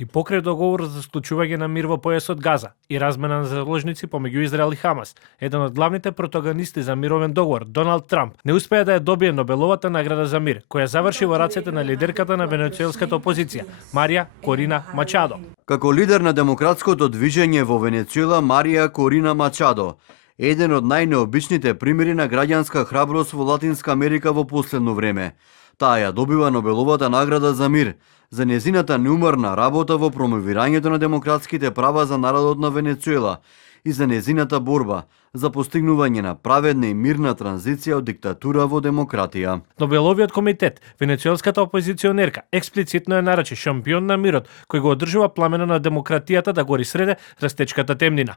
И покрај договор за склучување на мир во појасот Газа и размена на заложници помеѓу Израел и Хамас, еден од главните протагонисти за мировен договор, Доналд Трамп, не успеа да ја добие Нобеловата награда за мир, која заврши во рацете на лидерката на венецуелската опозиција, Марија Корина Мачадо. Како лидер на демократското движење во Венецуела, Марија Корина Мачадо, еден од најнеобичните примери на граѓанска храброст во Латинска Америка во последно време. Таа ја добива Нобеловата награда за мир, за незината неуморна работа во промовирањето на демократските права за народот на Венецуела и за незината борба за постигнување на праведна и мирна транзиција од диктатура во демократија. Нобеловиот комитет, венецуелската опозиционерка, експлицитно е нарече шампион на мирот, кој го одржува пламено на демократијата да гори среде растечката темнина.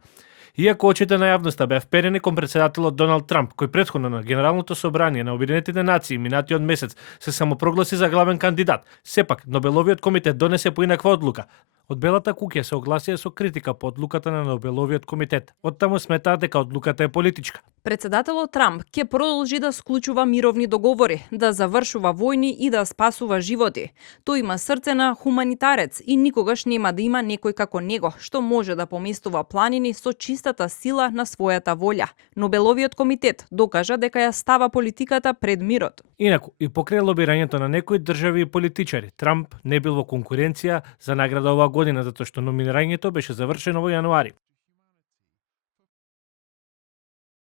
Иако очите на јавноста беа вперени кон председателот Доналд Трамп, кој претходно на Генералното собрание на Обединетите нации минатиот месец се самопрогласи за главен кандидат, сепак Нобеловиот комитет донесе поинаква одлука. Од Белата куќа се огласија со критика по одлуката на Нобеловиот комитет. Оттаму сметаат дека одлуката е политичка. Председателот Трамп ќе продолжи да склучува мировни договори, да завршува војни и да спасува животи. Тој има срце на хуманитарец и никогаш нема да има некој како него што може да поместува планини со чистата сила на својата волја. Нобеловиот комитет докажа дека ја става политиката пред мирот. Инаку, и покрај лобирањето на некои држави и политичари, Трамп не бил во конкуренција за награда оваа година, затоа што номинирањето беше завршено во јануари.